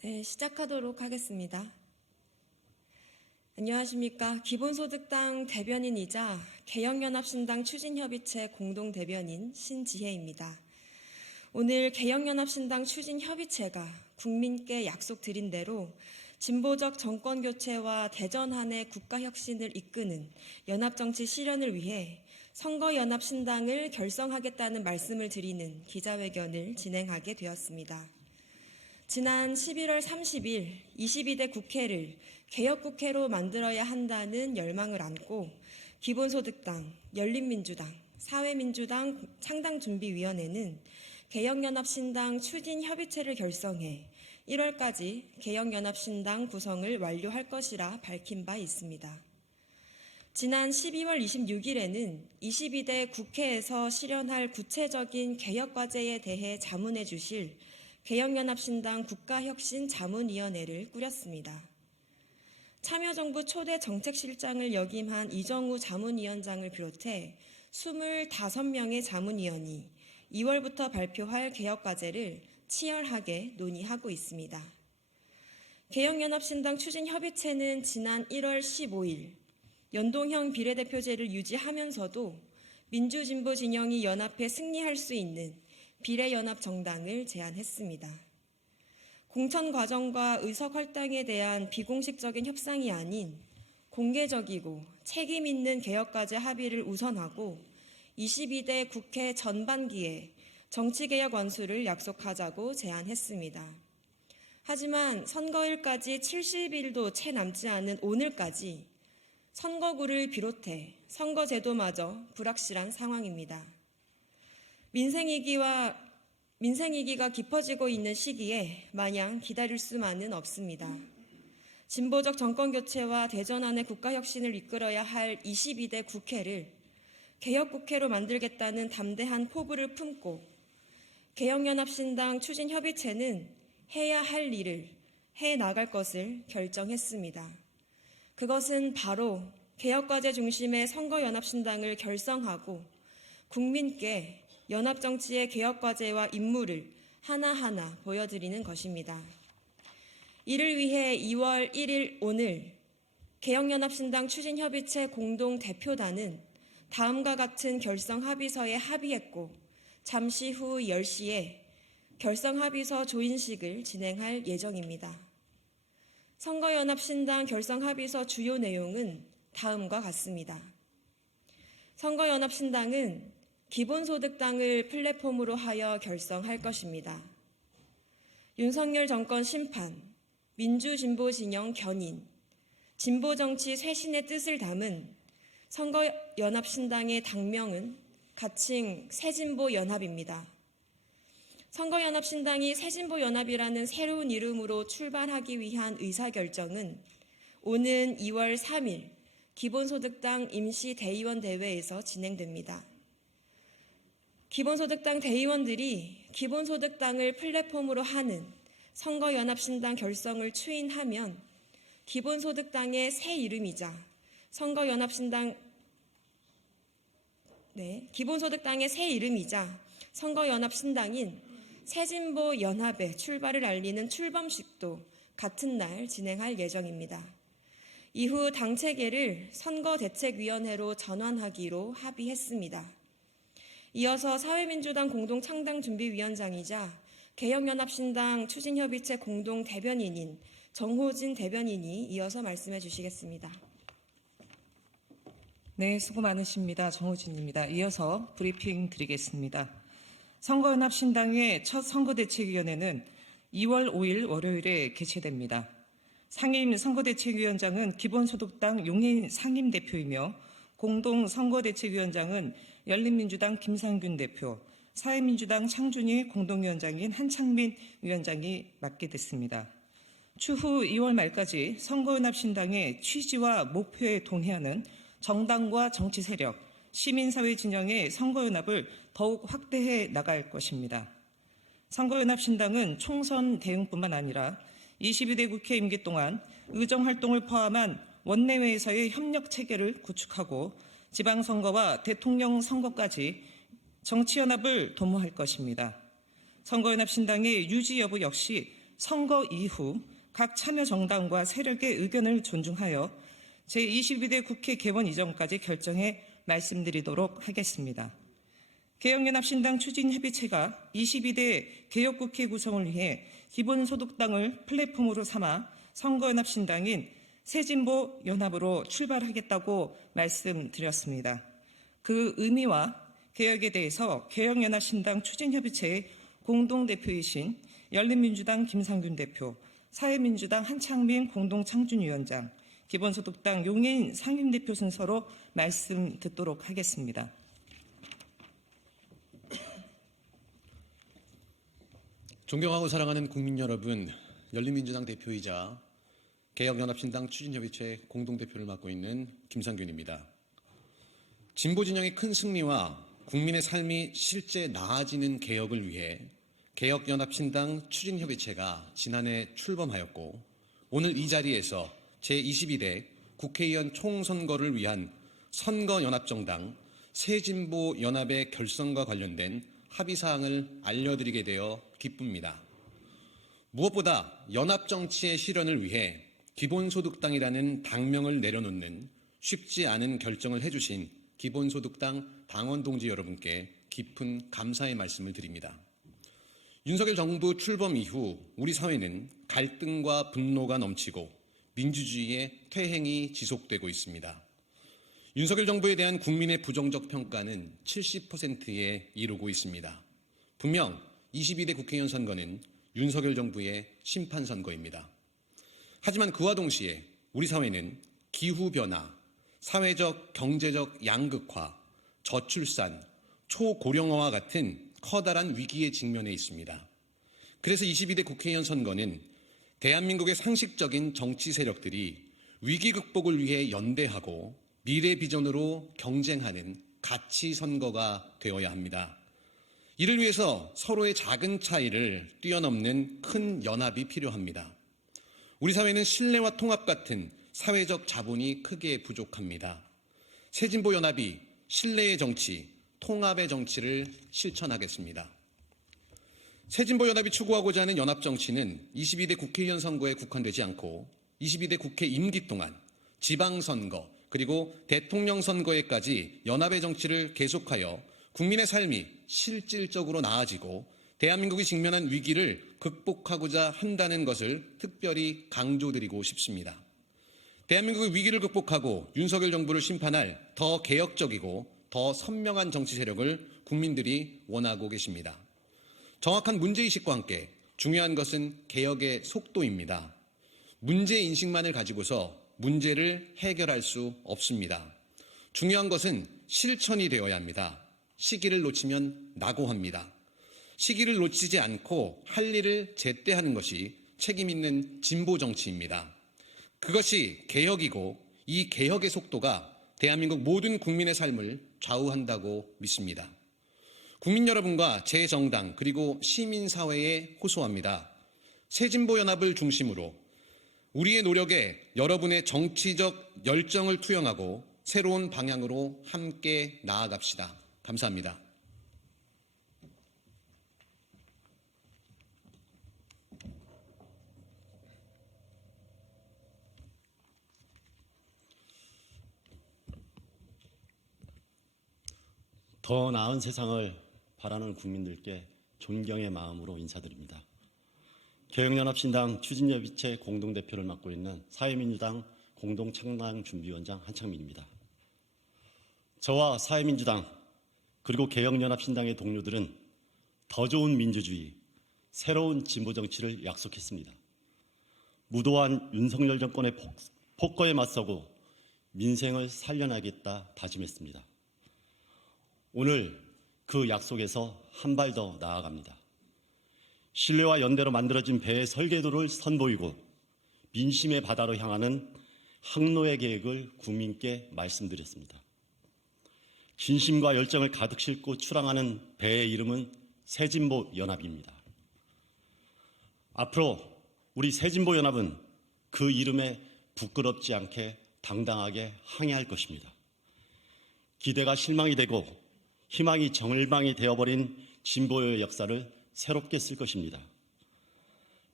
네, 시작하도록 하겠습니다. 안녕하십니까. 기본소득당 대변인이자 개혁연합신당 추진협의체 공동대변인 신지혜입니다. 오늘 개혁연합신당 추진협의체가 국민께 약속드린 대로 진보적 정권교체와 대전환의 국가혁신을 이끄는 연합정치 실현을 위해 선거연합신당을 결성하겠다는 말씀을 드리는 기자회견을 진행하게 되었습니다. 지난 11월 30일 22대 국회를 개혁국회로 만들어야 한다는 열망을 안고 기본소득당, 열린민주당, 사회민주당 창당준비위원회는 개혁연합신당 추진협의체를 결성해 1월까지 개혁연합신당 구성을 완료할 것이라 밝힌 바 있습니다. 지난 12월 26일에는 22대 국회에서 실현할 구체적인 개혁과제에 대해 자문해 주실 개혁연합신당 국가혁신자문위원회를 꾸렸습니다. 참여정부 초대 정책실장을 역임한 이정우 자문위원장을 비롯해 25명의 자문위원이 2월부터 발표할 개혁과제를 치열하게 논의하고 있습니다. 개혁연합신당 추진협의체는 지난 1월 15일 연동형 비례대표제를 유지하면서도 민주진보 진영이 연합해 승리할 수 있는 비례연합정당을 제안했습니다. 공천 과정과 의석 할당에 대한 비공식적인 협상이 아닌 공개적이고 책임 있는 개혁과제 합의를 우선하고 22대 국회 전반기에 정치개혁 완수를 약속하자고 제안했습니다. 하지만 선거일까지 70일도 채 남지 않은 오늘까지 선거구를 비롯해 선거제도마저 불확실한 상황입니다. 민생위기가 깊어지고 있는 시기에 마냥 기다릴 수만은 없습니다. 진보적 정권교체와 대전환의 국가혁신을 이끌어야 할 22대 국회를 개혁국회로 만들겠다는 담대한 포부를 품고 개혁연합신당 추진협의체는 해야 할 일을 해나갈 것을 결정했습니다. 그것은 바로 개혁과제 중심의 선거연합신당을 결성하고 국민께 연합정치의 개혁과제와 임무를 하나하나 보여드리는 것입니다. 이를 위해 2월 1일 오늘 개혁연합신당 추진협의체 공동대표단은 다음과 같은 결성합의서에 합의했고 잠시 후 10시에 결성합의서 조인식을 진행할 예정입니다. 선거연합신당 결성합의서 주요 내용은 다음과 같습니다. 선거연합신당은 기본소득당을 플랫폼으로 하여 결성할 것입니다. 윤석열 정권 심판, 민주진보진영 견인, 진보정치 쇄신의 뜻을 담은 선거연합신당의 당명은 가칭 새진보연합입니다. 선거연합신당이 새진보연합이라는 새로운 이름으로 출발하기 위한 의사결정은 오는 2월 3일 기본소득당 임시대의원 대회에서 진행됩니다. 기본소득당 대의원들이 기본소득당을 플랫폼으로 하는 선거연합신당 결성을 추인하면 기본소득당의 새 이름이자 기본소득당의 새 이름이자 선거연합신당인 새진보연합의 출발을 알리는 출범식도 같은 날 진행할 예정입니다. 이후 당체계를 선거대책위원회로 전환하기로 합의했습니다. 이어서 사회민주당 공동창당준비위원장이자 개혁연합신당 추진협의체 공동대변인인 정호진 대변인이 이어서 말씀해 주시겠습니다. 네, 수고 많으십니다. 정호진입니다. 이어서 브리핑 드리겠습니다. 선거연합신당의 첫 선거대책위원회는 2월 5일 월요일에 개최됩니다. 상임 선거대책위원장은 기본소득당 용인 상임대표이며 공동선거대책위원장은 열린민주당 김상균 대표, 사회민주당 창준희 공동위원장인 한창민 위원장이 맡게 됐습니다. 추후 2월 말까지 선거연합신당의 취지와 목표에 동의하는 정당과 정치세력, 시민사회 진영의 선거연합을 더욱 확대해 나갈 것입니다. 선거연합신당은 총선 대응뿐만 아니라 22대 국회 임기 동안 의정활동을 포함한 원내외에서의 협력체계를 구축하고 지방선거와 대통령 선거까지 정치연합을 도모할 것입니다. 선거연합신당의 유지 여부 역시 선거 이후 각 참여 정당과 세력의 의견을 존중하여 제22대 국회 개원 이전까지 결정해 말씀드리도록 하겠습니다. 개혁연합신당 추진협의체가 22대 개혁국회 구성을 위해 기본소득당을 플랫폼으로 삼아 선거연합신당인 새진보 연합으로 출발하겠다고 말씀드렸습니다. 그 의미와 개혁에 대해서 개혁연합신당 추진협의체의 공동대표이신 열린민주당 김상균 대표, 사회민주당 한창민 공동창준위원장, 기본소득당 용해인 상임대표 순서로 말씀 듣도록 하겠습니다. 존경하고 사랑하는 국민 여러분, 열린민주당 대표이자 개혁연합신당 추진협의체 공동대표를 맡고 있는 김상균입니다. 진보 진영의 큰 승리와 국민의 삶이 실제 나아지는 개혁을 위해 개혁연합신당 추진협의체가 지난해 출범하였고, 오늘 이 자리에서 제22대 국회의원 총선거를 위한 선거연합정당 새진보연합의 결성과 관련된 합의사항을 알려드리게 되어 기쁩니다. 무엇보다 연합정치의 실현을 위해 기본소득당이라는 당명을 내려놓는 쉽지 않은 결정을 해주신 기본소득당 당원 동지 여러분께 깊은 감사의 말씀을 드립니다. 윤석열 정부 출범 이후 우리 사회는 갈등과 분노가 넘치고 민주주의의 퇴행이 지속되고 있습니다. 윤석열 정부에 대한 국민의 부정적 평가는 70%에 이르고 있습니다. 분명 22대 국회의원 선거는 윤석열 정부의 심판선거입니다. 하지만 그와 동시에 우리 사회는 기후변화, 사회적, 경제적 양극화, 저출산, 초고령화와 같은 커다란 위기에 직면해 있습니다. 그래서 22대 국회의원 선거는 대한민국의 상식적인 정치 세력들이 위기 극복을 위해 연대하고 미래 비전으로 경쟁하는 가치 선거가 되어야 합니다. 이를 위해서 서로의 작은 차이를 뛰어넘는 큰 연합이 필요합니다. 우리 사회는 신뢰와 통합 같은 사회적 자본이 크게 부족합니다. 새진보연합이 신뢰의 정치, 통합의 정치를 실천하겠습니다. 새진보연합이 추구하고자 하는 연합정치는 22대 국회의원 선거에 국한되지 않고 22대 국회 임기 동안 지방선거 그리고 대통령 선거에까지 연합의 정치를 계속하여 국민의 삶이 실질적으로 나아지고 대한민국이 직면한 위기를 극복하고자 한다는 것을 특별히 강조드리고 싶습니다. 대한민국의 위기를 극복하고 윤석열 정부를 심판할 더 개혁적이고 더 선명한 정치 세력을 국민들이 원하고 계십니다. 정확한 문제의식과 함께 중요한 것은 개혁의 속도입니다. 문제인식만을 가지고서 문제를 해결할 수 없습니다. 중요한 것은 실천이 되어야 합니다. 시기를 놓치면 낙오합니다. 시기를 놓치지 않고 할 일을 제때 하는 것이 책임 있는 진보 정치입니다. 그것이 개혁이고 이 개혁의 속도가 대한민국 모든 국민의 삶을 좌우한다고 믿습니다. 국민 여러분과 제 정당 그리고 시민사회에 호소합니다. 새진보연합을 중심으로 우리의 노력에 여러분의 정치적 열정을 투영하고 새로운 방향으로 함께 나아갑시다. 감사합니다. 더 나은 세상을 바라는 국민들께 존경의 마음으로 인사드립니다. 개혁연합신당 추진협의체 공동대표를 맡고 있는 사회민주당 공동창당준비위원장 한창민입니다. 저와 사회민주당 그리고 개혁연합신당의 동료들은 더 좋은 민주주의, 새로운 진보정치를 약속했습니다. 무도한 윤석열 정권의 폭거에 맞서고 민생을 살려나겠다 다짐했습니다. 오늘 그 약속에서 한 발 더 나아갑니다. 신뢰와 연대로 만들어진 배의 설계도를 선보이고 민심의 바다로 향하는 항로의 계획을 국민께 말씀드렸습니다. 진심과 열정을 가득 싣고 출항하는 배의 이름은 새진보연합입니다. 앞으로 우리 새진보연합은 그 이름에 부끄럽지 않게 당당하게 항해할 것입니다. 기대가 실망이 되고 희망이 절망이 되어버린 진보의 역사를 새롭게 쓸 것입니다.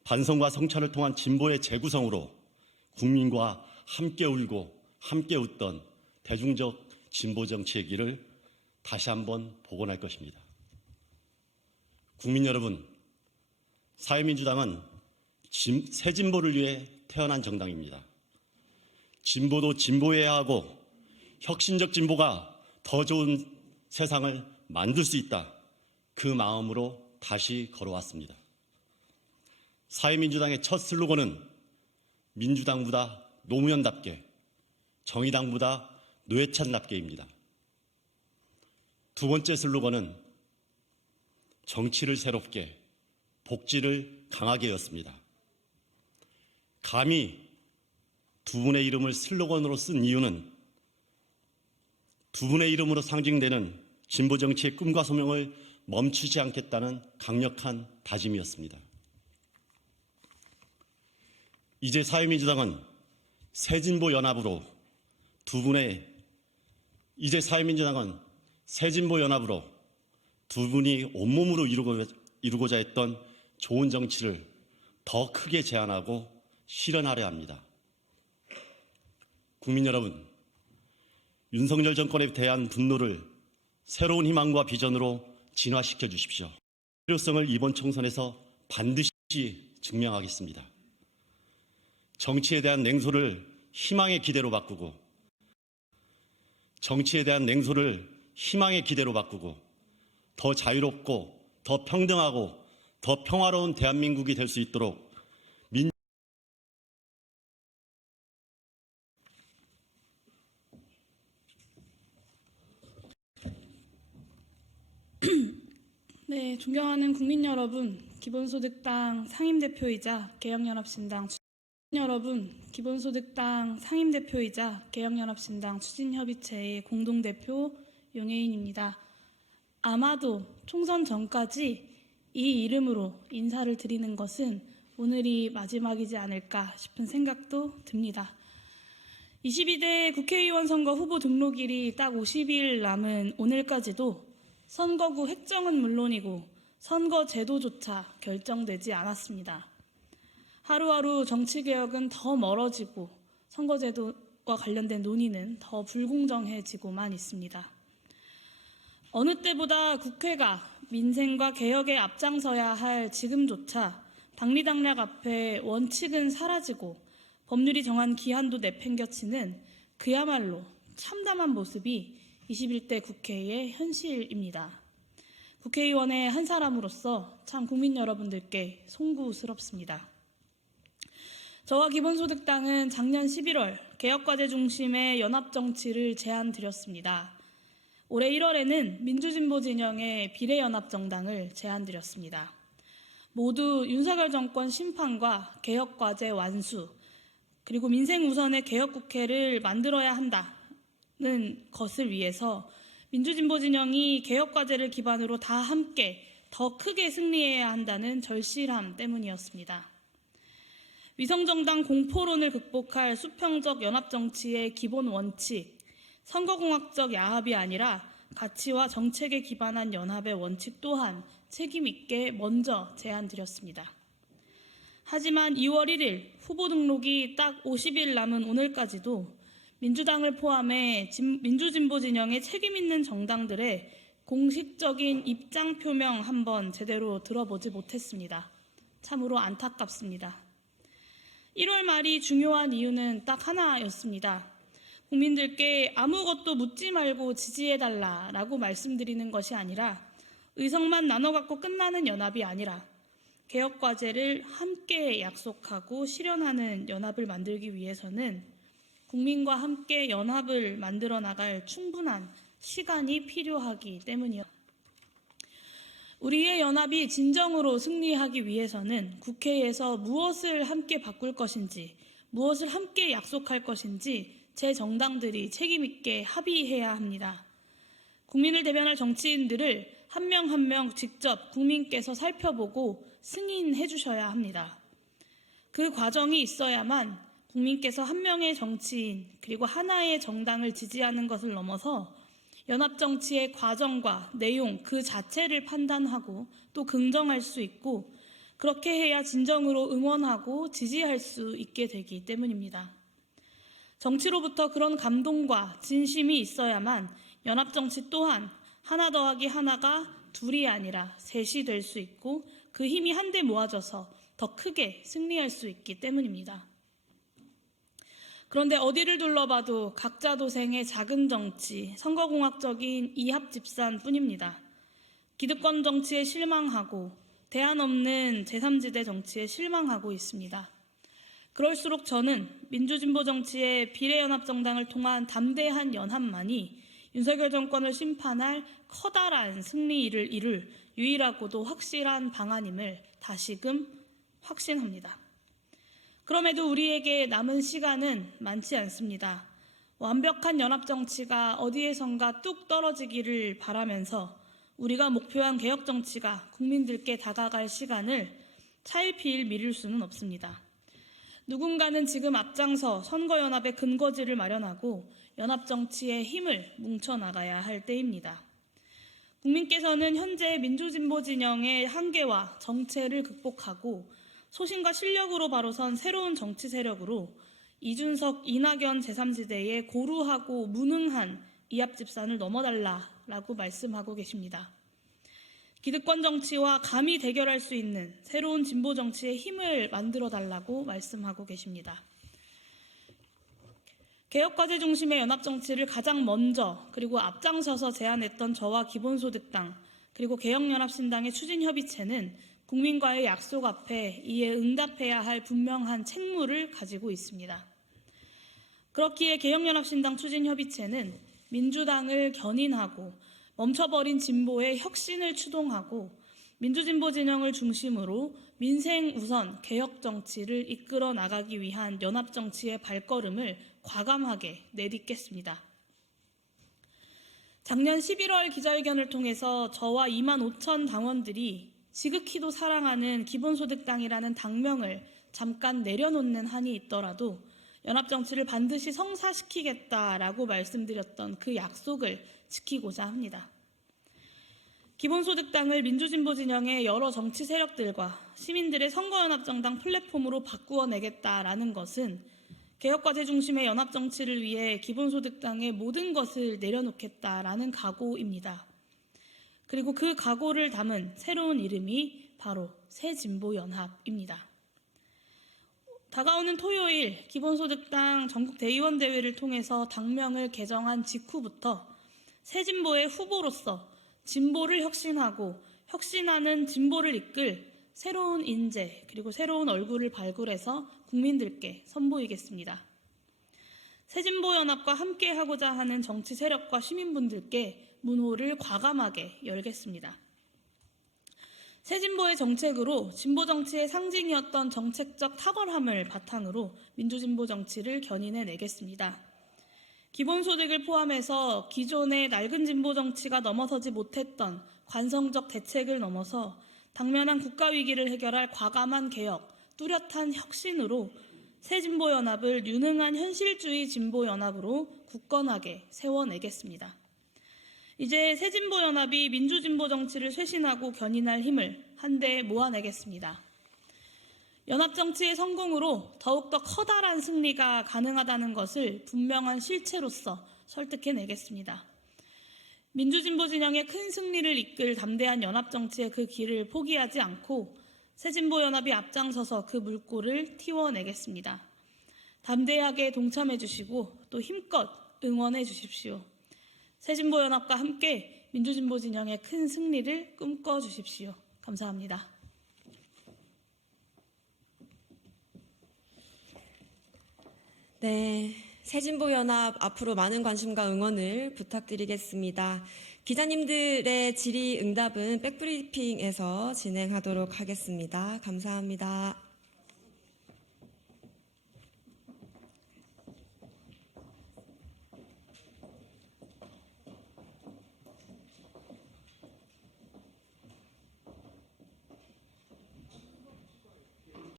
반성과 성찰을 통한 진보의 재구성으로 국민과 함께 울고 함께 웃던 대중적 진보 정치의 길을 다시 한번 복원할 것입니다. 국민 여러분, 사회민주당은 새 진보를 위해 태어난 정당입니다. 진보도 진보해야 하고 혁신적 진보가 더 좋은 세상을 만들 수 있다. 그 마음으로 다시 걸어왔습니다. 사회민주당의 첫 슬로건은 민주당보다 노무현답게, 정의당보다 노회찬답게입니다. 두 번째 슬로건은 정치를 새롭게, 복지를 강하게였습니다. 감히 두 분의 이름을 슬로건으로 쓴 이유는 두 분의 이름으로 상징되는 진보 정치의 꿈과 소명을 멈추지 않겠다는 강력한 다짐이었습니다. 이제 사회민주당은 새진보 연합으로 두 분이 온몸으로 이루고자 했던 좋은 정치를 더 크게 제안하고 실현하려 합니다. 국민 여러분, 윤석열 정권에 대한 분노를 새로운 희망과 비전으로 진화시켜 주십시오. 필요성을 이번 총선에서 반드시 증명하겠습니다. 정치에 대한 냉소를 희망의 기대로 바꾸고 더 자유롭고 더 평등하고 더 평화로운 대한민국이 될 수 있도록 네, 존경하는 국민 여러분, 기본소득당 상임대표이자 개혁연합신당 추진협의체의 공동대표 용혜인입니다. 아마도 총선 전까지 이 이름으로 인사를 드리는 것은 오늘이 마지막이지 않을까 싶은 생각도 듭니다. 22대 국회의원 선거 후보 등록일이 딱 50일 남은 오늘까지도 선거구 획정은 물론이고 선거 제도조차 결정되지 않았습니다. 하루하루 정치개혁은 더 멀어지고 선거제도와 관련된 논의는 더 불공정해지고만 있습니다. 어느 때보다 국회가 민생과 개혁에 앞장서야 할 지금조차 당리당략 앞에 원칙은 사라지고 법률이 정한 기한도 내팽겨치는 그야말로 참담한 모습이 21대 국회의 현실입니다. 국회의원의 한 사람으로서 참 국민 여러분들께 송구스럽습니다. 저와 기본소득당은 작년 11월 개혁과제 중심의 연합정치를 제안드렸습니다. 올해 1월에는 민주진보 진영의 비례연합정당을 제안드렸습니다. 모두 윤석열 정권 심판과 개혁과제 완수, 그리고 민생 우선의 개혁국회를 만들어야 한다는 것을 위해서 민주진보 진영이 개혁과제를 기반으로 다 함께 더 크게 승리해야 한다는 절실함 때문이었습니다. 위성정당 공포론을 극복할 수평적 연합정치의 기본 원칙, 선거공학적 야합이 아니라 가치와 정책에 기반한 연합의 원칙 또한 책임 있게 먼저 제안드렸습니다. 하지만 2월 1일 후보 등록이 딱 50일 남은 오늘까지도 민주당을 포함해 민주진보 진영의 책임 있는 정당들의 공식적인 입장 표명 한번 제대로 들어보지 못했습니다. 참으로 안타깝습니다. 1월 말이 중요한 이유는 딱 하나였습니다. 국민들께 아무것도 묻지 말고 지지해달라라고 말씀드리는 것이 아니라 의석만 나눠 갖고 끝나는 연합이 아니라 개혁과제를 함께 약속하고 실현하는 연합을 만들기 위해서는 국민과 함께 연합을 만들어 나갈 충분한 시간이 필요하기 때문이었습니다. 우리의 연합이 진정으로 승리하기 위해서는 국회에서 무엇을 함께 바꿀 것인지, 무엇을 함께 약속할 것인지 제 정당들이 책임 있게 합의해야 합니다. 국민을 대변할 정치인들을 한 명 한 명 직접 국민께서 살펴보고 승인해 주셔야 합니다. 그 과정이 있어야만 국민께서 한 명의 정치인 그리고 하나의 정당을 지지하는 것을 넘어서 연합정치의 과정과 내용 그 자체를 판단하고 또 긍정할 수 있고 그렇게 해야 진정으로 응원하고 지지할 수 있게 되기 때문입니다. 정치로부터 그런 감동과 진심이 있어야만 연합정치 또한 하나 더하기 하나가 둘이 아니라 셋이 될 수 있고 그 힘이 한데 모아져서 더 크게 승리할 수 있기 때문입니다. 그런데 어디를 둘러봐도 각자 도생의 작은 정치, 선거공학적인 이합집산 뿐입니다. 기득권 정치에 실망하고 대안 없는 제3지대 정치에 실망하고 있습니다. 그럴수록 저는 민주진보 정치의 비례연합정당을 통한 담대한 연합만이 윤석열 정권을 심판할 커다란 승리를 이룰 유일하고도 확실한 방안임을 다시금 확신합니다. 그럼에도 우리에게 남은 시간은 많지 않습니다. 완벽한 연합정치가 어디에선가 뚝 떨어지기를 바라면서 우리가 목표한 개혁정치가 국민들께 다가갈 시간을 차일피일 미룰 수는 없습니다. 누군가는 지금 앞장서 선거연합의 근거지를 마련하고 연합정치의 힘을 뭉쳐나가야 할 때입니다. 국민께서는 현재 민주진보 진영의 한계와 정체를 극복하고 소신과 실력으로 바로선 새로운 정치 세력으로 이준석, 이낙연 제3지대의 고루하고 무능한 이합집산을 넘어달라라고 말씀하고 계십니다. 기득권 정치와 감히 대결할 수 있는 새로운 진보 정치의 힘을 만들어달라고 말씀하고 계십니다. 개혁과제 중심의 연합정치를 가장 먼저 그리고 앞장서서 제안했던 저와 기본소득당 그리고 개혁연합신당의 추진협의체는 국민과의 약속 앞에 이에 응답해야 할 분명한 책무를 가지고 있습니다. 그렇기에 개혁연합신당 추진협의체는 민주당을 견인하고 멈춰버린 진보의 혁신을 추동하고 민주진보 진영을 중심으로 민생 우선 개혁 정치를 이끌어 나가기 위한 연합 정치의 발걸음을 과감하게 내딛겠습니다. 작년 11월 기자회견을 통해서 저와 2만 5천 당원들이 지극히도 사랑하는 기본소득당이라는 당명을 잠깐 내려놓는 한이 있더라도 연합정치를 반드시 성사시키겠다라고 말씀드렸던 그 약속을 지키고자 합니다. 기본소득당을 민주진보 진영의 여러 정치 세력들과 시민들의 선거연합정당 플랫폼으로 바꾸어내겠다라는 것은 개혁과제 중심의 연합정치를 위해 기본소득당의 모든 것을 내려놓겠다라는 각오입니다. 그리고 그 각오를 담은 새로운 이름이 바로 새진보연합입니다. 다가오는 토요일 기본소득당 전국대의원 대회를 통해서 당명을 개정한 직후부터 새진보의 후보로서 진보를 혁신하고 혁신하는 진보를 이끌 새로운 인재 그리고 새로운 얼굴을 발굴해서 국민들께 선보이겠습니다. 새진보연합과 함께하고자 하는 정치 세력과 시민분들께 문호를 과감하게 열겠습니다. 새진보의 정책으로 진보 정치의 상징이었던 정책적 탁월함을 바탕으로 민주진보 정치를 견인해내겠습니다. 기본소득을 포함해서 기존의 낡은 진보 정치가 넘어서지 못했던 관성적 대책을 넘어서 당면한 국가위기를 해결할 과감한 개혁, 뚜렷한 혁신으로 새진보연합을 유능한 현실주의 진보연합으로 굳건하게 세워내겠습니다. 이제 새진보연합이 민주진보 정치를 쇄신하고 견인할 힘을 한데 모아내겠습니다. 연합정치의 성공으로 더욱더 커다란 승리가 가능하다는 것을 분명한 실체로서 설득해내겠습니다. 민주진보 진영의 큰 승리를 이끌 담대한 연합정치의 그 길을 포기하지 않고 새진보연합이 앞장서서 그 물꼬를 틔워내겠습니다. 담대하게 동참해 주시고 또 힘껏 응원해 주십시오. 새진보연합과 함께 민주진보 진영의 큰 승리를 꿈꿔 주십시오. 감사합니다. 네, 새진보연합 앞으로 많은 관심과 응원을 부탁드리겠습니다. 기자님들의 질의응답은 백브리핑에서 진행하도록 하겠습니다. 감사합니다.